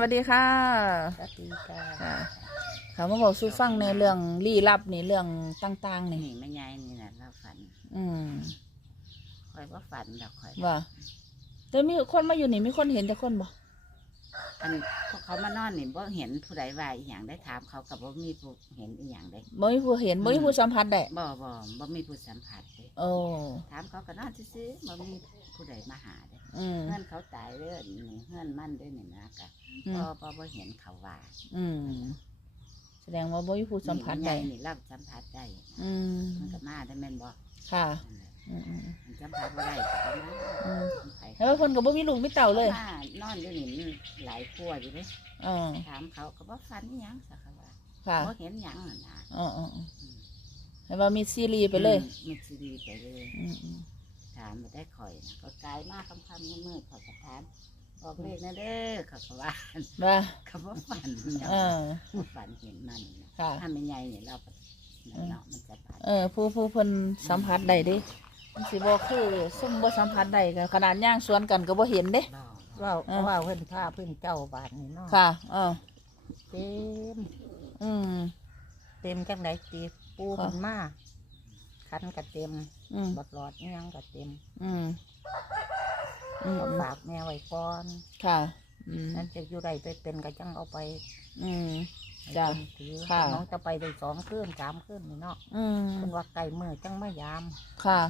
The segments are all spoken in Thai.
สวัสดีค่ะสวัสดีจ้าค่ะค่ะมาบอกสู้ฟังในเรื่องลี้ลับนี่เรื่องต่างๆนี่นี่แม่ยายนี่นะเราฝันอืมคอยว่าฝันดอกคอยว่าแต่มีคนมาอยู่นี่มีคนเห็นแต่คนบ่อันพวกเขามานอนนี่บ่เห็นผู้ใดว่าอีหยังได้ถามเขากับบ่มีผู้เห็นอีหยังได้บ่มีผู้เห็นบ่มีผู้สัมผัสได้บ่บ่บ่มีผู้สัมผัสเลยโอ้ถามเขาก็นอนซื่อๆบ่มีผู้ ใดมาหาเด้อืมเฮือนเขาตายเด้อนี่เฮือนมั่นเด้อนี่นะกะอืมบ่บ่บ่เห็นเขาว่าอืม แสดงว่าบ่มีผู้สัมผัสนี่ได้แม่ยายนี่เราสัมผัสได้อืม มันก็มาได้แม่นบ่ค่ะ นั่นแหละอืมอืมมันสัมผัสบ่ได้ก็มาอืมไปแล้วเพิ่นก็บ่มีลูกมีเต่าเลยมานอนอยู่นี่มันหลายครัวอยู่เด้อ๋อถามเขาก็บ่ฝันอิหยังสักว่าค่ะบ่เห็นหยังนั่นนะอ๋ออ๋ออ๋อให้ว่ามีซีรีส์ไปเลย อืมมีซีดีไปเลย อืมอืม ถามมาได้ข่อยนะก็กลายมากคำคำมืดๆเขาก็ถามบอกเลขนะเด้อเขาก็ว่าว่าเขาบ่ฝันหยังเออบ่ฝันเห็นมันนะค่ะ ถ้าไม่ใหญ่เนี่ยเราก็นั่นเนาะมันจะผ่านเออ ผู้ผู้เพิ่นสัมผัสได้เดิมันสิบ่คือซุ่มบ่สัมผัสได้ก็ขนาดย่างสวนกันก็บ่เห็นเด้บ่ว่าเออ ว่าเพิ่นพาเพิ่นเจ้าบาทนี่เนาะค่ะ เออ เต็มอืม เต็มจังไดตีปูค่ะ เพิ่นมา คันก็เต็มอืมบดหลอดอิหยังก็เต็มอืมอืมเอาฝากแม่ไว้ก่อนค่ะ อืมนั่นจะอยู่ใดไปเป็นก็จังเอาไปอืม ให้จ้ะเพิ่นถือค่ะ น้องจะไปได้สองคืนสามคืนนี่เนาะอืมเพิ่นว่าไก่มือจังมายาม ค่ะ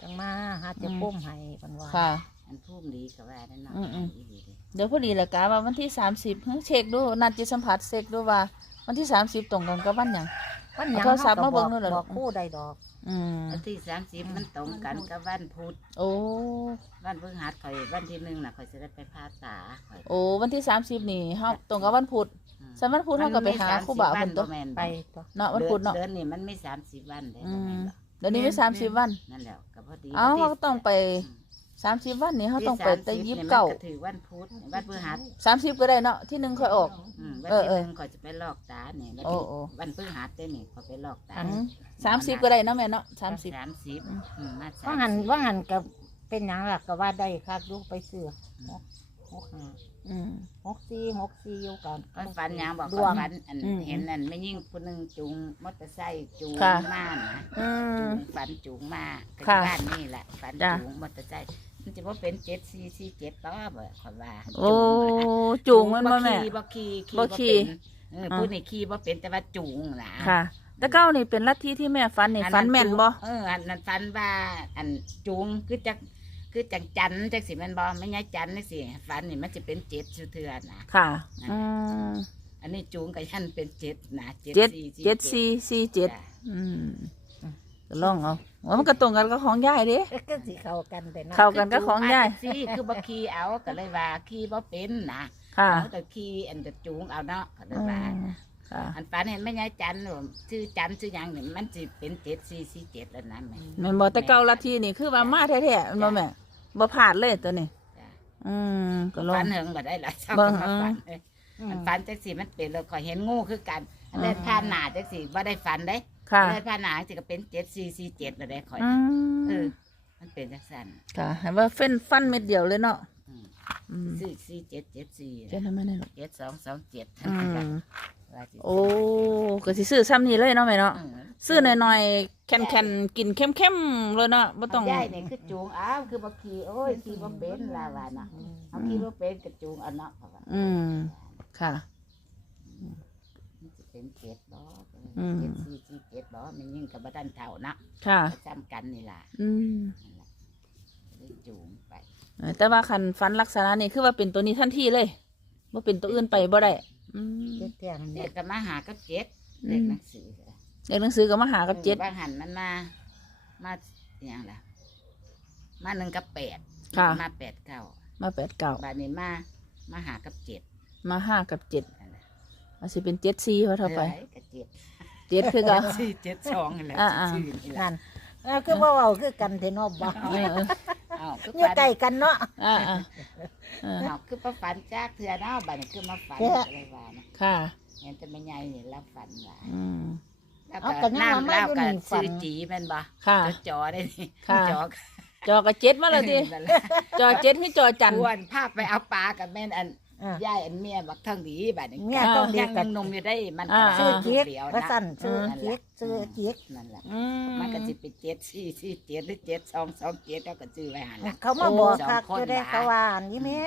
จังมาหาจะอืมปุ้มให้เพิ่นว่าค่ะ อันพุ่มดีก็ว่านั่นเนาะอืมอืมอีหลีเด้เดี๋ยวพอดีละกะว่าวันที่สามสิบเช็คดูนัดจิตสัมผัสเช็คดูว่า วันที่สามสิบตรงกันกับวันหยัง วันหยังเอาโทรศัพท์เฮมาก็เบิ่บงอกนู่นเหรอ บอกคู่ใดดอกอืมวันที่สามสิบมันตรงกันกับวันพุธโอ้วันพฤหัสข่อยวันที่หนึ่งน่ะข่อยจะได้ไปพาตาข่อยโอ้วันที่สามสิบนี่เฮาตรงกับวันพุธอืมสำวันพุธเฮาก็ไปหาครูบามัเพิ่นตัวบ่แม่นไปบ่ตัว เนาะวันพุธเนาะเดือนนี้มันไม่สามสิบวันเลยอืบ่มแม่นบ่เดี๋ยวนี้มีสามสิบวัน นั่นแหละก็พอดีเอ้าวันที่เขาก็ต้องไป สามสิบวันนี่เขาต้องไปแต่ที่ยิบ30นี่มันเก้าถือวันพุธวันพฤหัสสามสิบก็ได้เนาะที่หนึ่งค่อยออก อืมวันเออที่เออหนึ่งข่อยจะไปลอกตาเนี่ยวันโอ้ที่โอ้ วันพฤหัสเด้นี่ข่อยไปลอกตาสามสิบก็ได้เนาะแม่เนาะสามสิบสามสิบอืมมาสาว่ามหันสิบว่าหันกับเป็นหยังล่ะก็ว่าได้ครับลูกไปเสือหกหกห้า อืม หกสี่หกสี่อยู่กันข่อยฝันหยังบอกดข่วอยงฝันอันอืมเห็นนั่นไม่ยิ่งผู้หนึงจูงมอเตอร์ไซค์จูงค่ะ มานะอืจูม งฝันจูงมาก็ค่ะบ้านนี่แหละฝันจ้ะ จูงมอเตอร์ไซค์มันจะว่าเป็นเจ็ดสี่สี่เจ็ดต่อบ่ข่อยว่าโอ้จูงมันบ่แม่ บ่ขี่บ่ขี่เป็นเออ ผู้นี่ขี่บ่เป็นแต่ว่าจูงนะ ค่ะ แต่เก้านี่เป็นลัทธิที่แม่ฟันนี่ฟันแม่นบ่ เอออันนั้นฟันว่าอันจูงคือจัก คือจังจันทร์จักสิแม่นบ่ไม่ใช่จันทร์นี่สิฟันนี่มันจะเป็นเจ็ดชื่อเทือนนะค่ะอืมอันนี้จูงกับยันเป็นเจ็ดนะเจ็ดสี่เจ็ดสี่สี่เจ็ดจ้ะอืมก็ลองเอาว่ามันก็ตรงกันกับของยายเด้ก็สิเข้ากันแต่เนาะเข้ากันกับของยายสิคือบ่ขี่เอาก็เลยว่าขี่บ่เป็นนะค่ะเอาแต่ขี่อันจะจูงเอาเนาะก็เลยอืว่า มค่ะอันฝันเห็นไม่ใช่จันทร์หรอกชื่อจันทร์ชื่อหยังนี่มันสิเป็นเจ็ดสี่สี่เจ็ดแล้วนั้นแหมแม่นบ่แต่เก้าลัทธินี่คือว่ามาแท้ๆแม่นบ่แม่ บ่พลาดเลยตัวนี้จ้ะ อืมก็ลอฝังนเหิงบ่ได้หลายชอบเบิ่งมาฝันเลยอืมอันฝันจักสีมันเป็นเลยขอยเห็นงูคือกันอันอืมเล่นผ่านหนาจักสีว่าได้ฝันได้ค่ะเล่นผ่านหนาสิก็เป็นเจ็ดสี่สี่เจ็ดเลยได้ขอยอืเอมอมันเป็นจักสัน ค่ะให้ว่าเฟ้นฟันเม็ดเดียวเลยเนาะอืมอืมสี่สี่เจ็ดเจ็ดสี่เจ้าทำไมได้หรอกเจ็ดสองสองเจ็ดอืม ว่าสิโอ้ก็สิซื้อซ้ำนี่เลยเนาะแม่เนาะอืมซื้อหน่อยๆแข็งๆกินเข้มๆเลยเนาะบ่ต้องยายนี่คือจูงอ้าวคือบ่ขี่โอ้ยขี่บ่เป็นลาวาน่ะเอาขี่บ่เป็นก็จูงเอาเนาะเขาว่าอืม ค่ะ มันสิเป็นเจ็ดบ่อืม เจ็ดสี่สี่เจ็ดบ่มันยิ่งกับบ่ทันเท่านะค่ะซ้ำกันนี่ล่ะอืมนั่นล่ะเลยจูงไปแต่ว่าคันฟันลักษณะนี่คือว่าเป็นตัวนี้ทันทีเลยบ่เป็นตัวอื่นไปบ่ได้ อืมเจ็ดเที่ยงเด็นี่กก็มาหากับเจ็ดอืมเด็กหนังสือเด็กหนังสือก็มาหากับเจ็ดบางหันมันมา มาอย่างไรมาหนึ่งกับแปดค่ะ มาแปดเก้ามาแปดเก้าบาดนี้มามาหากับเจ็ดมาห้ากับเจ็ดนั่นแหละอาจจะเป็นเจ็ดสี่เขาเท่าไปเอ้ยกับเจ็ดเจ็ดคือกันสี่เจ็ดสองนั่นแหละอ่าอ่าชื่อนี่แหละนั่นเออคือว่าเว้าคือกันเทเนอบบ่เออ เอออ้าวคืออยู่ฝันใกล้กันเนาะอ่าอ่า เอออ้าวคือประฝันจากเถื่อเนาะบาดนี้คือมาฝันเจ้าอะไรวานะค่ะ เห็นแต่ไม่ใหญ่นี่รับฝันว่าอืม แล้วเอาก็ก็ยังว่าน้ำมาเล่าอยู่กับนี่ฝันซื้อจีแม่นบ่ค่ะ จอจอได้นี่ค่ะ จอจอกับเจ็ดมาเลยดินั่นแหละจอเจ็ดให้จอจันทร์อ้วนภาพไปเอาปลากับแม่นอัน เออยายอันเมียบักทั้งดีบัดนี้เมียต้องดียังกัยันงหนมอยู่ได้มันอ่าก็ซื้อลูจิกเดียวว่านะสั่นซื้อนั่นจิแหละกซื้อจิกนั่นแหละอืมมันก็สิเป็นเจ็ดสี่สี่เจ็ดหรือเจ็ดสองสองเจ็ดแล้วก็ซื้อไว้หันละเขามาบอกโอ้คักสองคนอยู่ได้หลายเขาว่าอันนี้แม่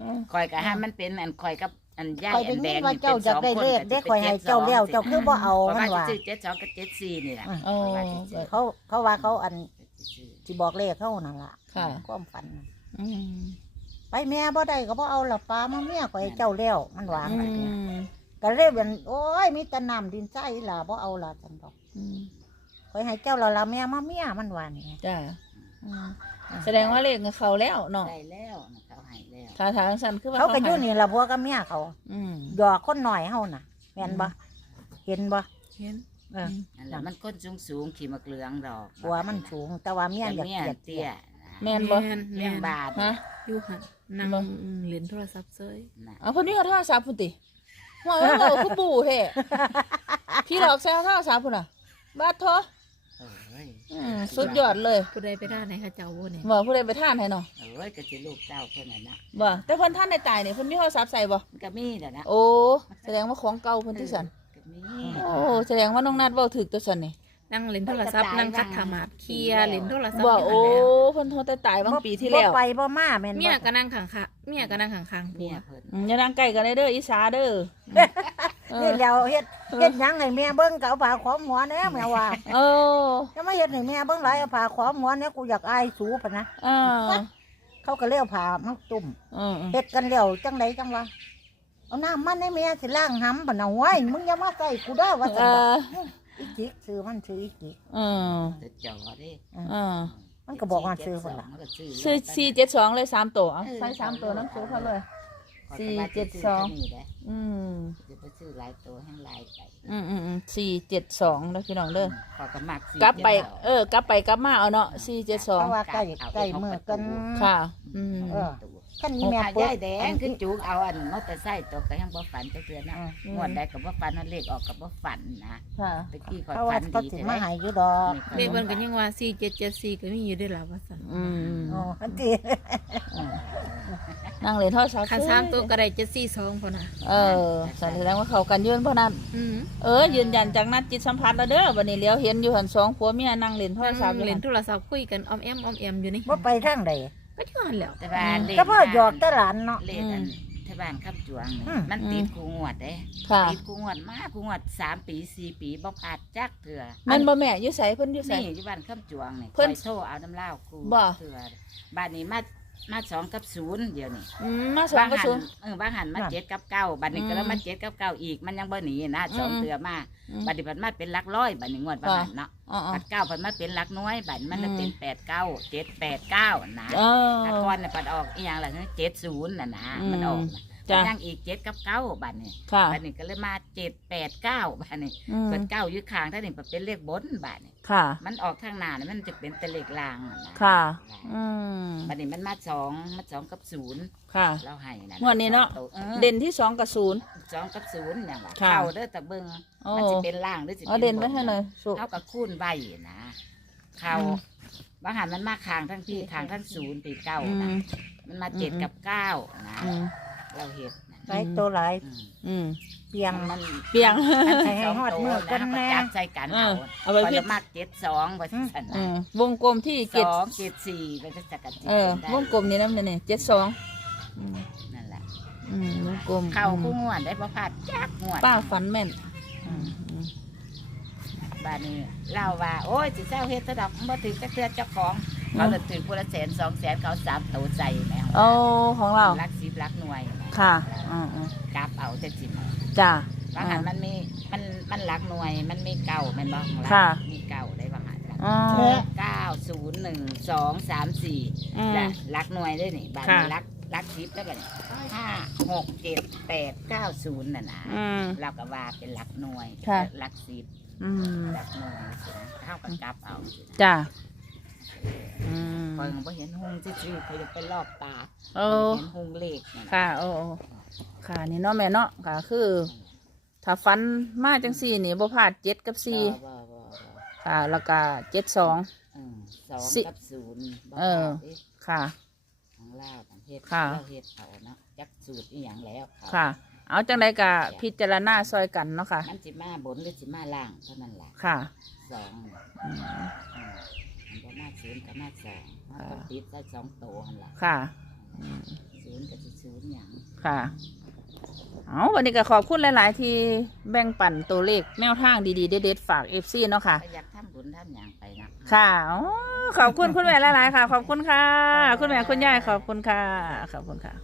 อืมคอยกับให้มันเป็นอันคอยกับอันย่าคอยยได้อันแดยินงว่านี่เจ้าเป็นจะสองได้คนเลขก็เจ้าสิคอยป็นให้จ็ดเจ้าแล้วสองเจ้าคือบ่เอาเพราะมัว่านจะว่าซื้อเจ็ดสองกับเจ็ดสี่นี่แหละโอ้เพราะว่าจะซื้อเขาเขาว่าเขาอันสิบอกเลขเขานั่นล่ะค่ะ ความฝันน่ะอืม ไปแม่บ่ได้ก็บ่เอาละปลามาเมียคอยให้เจ้าแล้วมันวางอืแบบนี้มก็เลยเป็นโอ้ยมีแต่น้ำดินใจล่ะบ่เอาล่ะจังดอกอืมคอยให้เจ้าและละแม่มาเมียมันว่านี่จ้าอืมแสดงว่าเลขกับเขาแล้วเนาะได้แล้วนะเขาให้แล้วถ้าทางสันคือว่าเขาก็อยู่ให้นี่ละผัวกับเมียเขาอืมหยอกคนหน่อยเฮาน่ะแม่นบ่เห็นบ่เห็น เออนั่นแหละมันก้นสูงสูงๆขี่มะเกลืองดอกผัวมันสูงแต่ว่าเมียแต่อยากเมียเกลียดเตี้ย แม่นบ่เลี้ยงบาทฮะ อยู่หันนั่งบ่ เล่นโทรศัพท์เซยนะเอาคนนี้เขาโทรศัพท์พุ่นติว่าว่าเราคือปู่เท่พี่หลอกแซวโทรศัพท์พุ่นอะบาดโทเอ้ยอืมสุดยอดเลยผู้ใดไปด้านไหนคะเจ้าโว้เนี่ยบ่ผู้ใดไปท่านให้เนาะเอ้ยก็สิลูกเจ้าเพิ่นน่ะนะบ่แต่เพิ่นท่านในตายนี่เพิ่นมีโทรศัพท์ใส่บ่มันก็มีเด้อนะโอ้แสดงว่าของเก่าเพิ่นที่สันก็มีโอ้แสดงว่าน้องนัดเว้าถึกตัวสันนี่ นั่งเล่นโทรศัพท์นั่งคัดธรรมะเคลียร์เล่นโทรศัพท์บ่อยู่โอ้นั่นแหละเพิ่นโทรแต่ตายบางปีที่แล้วบ่ไปบ่มาแม่นเมียบ่ก็นั่งข้างค่ะเมียก็นั่งข้างๆผัเมีวยเพิ่นอืมอย่านั่งใกล้กันเลยเด้ออีสาเด้อเอนี่อแล้วเฮ็ดเฮ็ดหยังให้แม่เบิ่งก็เอาผ้าขอมหัวแหน่แม่ว่าเออจะมาเฮ็ดให้แม่เบิ่งหลายเอาผ้าขอมหัวแหน่กูอยากอายสูปะนะเออเขาก็เลี้ยวผ้ามาตุ่มเออเฮ็ดกันแล้วจังไดจังวะเอาน้ำมันให้แม่สิล้างหำปะนะว้ยมึงอย่ามาใส่กูเด้อว่าเอซั่นด อกออีจิกซื้อมันซื้ออีจิกเออจะจ่อเด้เออมันก็บอกว่าซื้อพุ่นล่ะมันก็ซื้ซื้อสี่เจ็ดสองเลยสามตัวเอาใส่สามตัวน้ำซุปเขาเลยสี่เจ็ดสองนี่แหละอืมจะไปซื้อหลายตัวให้หลายไปอืมอืมอืมสี่เจ็ดสองแล้วพี่น้องเด้อขอกระมักกลับไป เออกลับไปกลับมาเอาเนาะสี่เจ็ดสองเพราะว่าใกล้ใกล้มือกันค่ะ อืม เออคันนี้แม่แม่ปุ๊ปุ๊ยายแดงคือจูงเอาอันมอเตอร์ไซค์ตัวก็ยังบ่ฝันจักเทื่อนะอืมอืม งวดใดก็บ่ฝันนั่นเลขออกก็บ่ฝันนะค่ะตะกี้ข่อยเพราะว่าฝันเขาดีสิแต่มาได้ให้อยู่ดอกเลขเบิ่นก็ยังว่า4774ก็มีอยู่ด้วยล่ะว่าซั่นอืมอ๋ออันที่นั่งเล่นโทรศัพท์คันสามตัวก็ได้742พุ่นน่ะ เออแสดงว่าเขากันยืนเพราะนั้นอืมเออยืนยันจากนัดจิตสัมผัสแล้วเด้อวันนี้เลี้ยวเห็นอยู่หันสองผัวเมียนั่งเล่นโทรนั่งศัพท์อยู่เล่หันนโทรศัพท์คุยกันออมแอมออมแอมอยู่นี่บ่ไปทางใด ก็อยู่หั่นแหล้วแต่ว่าเลขก็พ่อหยอกแต่หลานเนาะ เลขอันที่บ้านคำจวงนี่อืม มันติดกูงวดเด้ค่ะติดกูงวดมากกูงวดสามปีสี่ปีบ่พลาดจักเถื่อแมันบ่แม่อยู่ใส่เพิ่นอยู่ใส่นี่ที่บ้านคำจวงนี่เพิ่เพิ่นนโทรเอาน้ำเหล้ากูบ่ เถื่อบ้านนี้มา มาสองกับศูนย์เดี๋ยวนี้อืมมาสองกระหัสุนเออบางหันมานั่นเจ็ดกับเก้าบัดนี้ก็อืมแล้วมาเจ็ดกับเก้าอีกมันยังบ่หนีนะสองอืมเถื่อมาอืม บัดนี้บัดมาเป็นหลักร้อยบัดนี้งวดบางหันเนาะอ๋ออ๋อ บัดเก้าบัดมาเป็นหลักน้อยบัดมันจะอืม เป็นแปดเก้าเจ็ดแปดเก้านะเออตะกอนน่ะปัดออกอีหยังล่ะเจ็ดศูนย์น่ะนะอืม มันออกน่ะ จ้ะมันยังอีกเจ็ดกับเก้าบัดนี้ค่ะ บัดนี้ก็เลยมาเจ็ดแปดเก้าบัดนี้อืมเปิดเก้าอยืดคางถ้านี่เป็นเลขบนบัดนี้ค่ะ มันออกทางหน้าน่ะมันจะเป็นแต่เลขลางน่นะค่ะ อืมบัดนี้มันมาสองมาสองกับศูนย์ค่ะ เราให้นะงวดนี้เนาะออเด่นที่สองกับศูนย์ สองกับศูนย์อย่างว่าค่ะ เข้าเด้อตะเบิงโอ้มันจะเป็นล่างหรือจะเอาเป็นเด่นไว้บให้หน่อยสุ เท่ากับคูณใบนะเข้าอืม บางหันมันมาคางทั้งที่คางทั้งศูนย์ปีเก้าอืนะม มันมาเจ็ดอืม กับเก้านะ อืม เราเห็นนะหลายตัวหลายอืมอืม เปียงมัน เปียง มันให้ให้ฮอดมือกันแน่ จับใส่กันเอเอาอเอาไปไปพิละมากเจ็ดสองไปสันอืนะมวงกลมที่สเจ็ดองเจ็ดสี่ไปจักกันเออ วงกลมนี้น้ำเนี่ยเจ็ดสองอืมนั่นแหละอืมวงกลมเข้าอืคู่มงวดได้ประพลาดจักงวดป้าฝันแม่นอืมอืมบ้านนี้เล่าว่า โอ้ยสิเจ้าเฮ็ดสะดอกบ่ถือจักเทื่อเจ้าของ เขาเลยถือคนละแสนสองแสนเขาสามตัวใจแมวโอ้ของเรารักสิบรักหน่วยนะ ค่ะอืมอืมกราบเอาจะจิมจ้า บางหันมันมีมันมันรักหน่วยมันมีเก่าแมันบ้ของเราค่ะ มีเก่าได้บางหันอ๋อ เก้าศูนย์หนึ่งสองสามสี่อืมและรักหน่วยด้วยนี่บ้านค่ะนี้รักรักสิบแล้วกันห้าหกเจ็ดแปดเก้าศูนย์น่ะนะอืม เราก็ว่าเป็นรักหน่วยค่ะรักสิบอืมรักหน่วยสินะเข้ากับกราบเอาสินะจ้าอืมค อยก็เห็นหงซื่อๆเขาจะไปรอบตาโอ้เห็นหงเลขนั่นน่ะค่ะ โอ้โอ้ค่ะนี่เนาะแม่เนาะก็คือ ถ้าฟันมาจังสี่นี่บ่พลาดเจ็ดกับสี่บ่บ่บ่บ่ค่ะ แล้วก็เจ็ดสองอืมสองสิกับศูนย์บ่เออ ขาดเด้ค่ะ ของลาวของเฮ็ดค่ะ เราเฮ็ดเอาเนาะจักสูตรอีหยังแล้วเขาค่ะ เอาจังไดก็พิจารณาซอยกันเนาะค่ะ มันสิมาบนหรือสิมาล่างเท่านั้นล่ะค่ะสองอืม อืมมันก็มาศูนย์กับมาสองมันก็ค่ะติดใส่สองโตหันล่ะค่ะอืมศูนย์กับสิศูนย์หยังค่ะ เอาวันนี้ก็ขอบคุณหลาย ๆ ที่แบ่งปันตัวเลขแนวทางดี ๆ เด็ด ๆ ฝากเอฟซีเนาะค่ะ ก็อยากทำบุญทำหยังไปนะ ค่ะอ๋อขอบคุณคุณแม่หลาย ๆ ค่ะ ขอบคุณค่ะ คุณแม่คุณยายขอบคุณค่ะ ขอบคุณค่ะ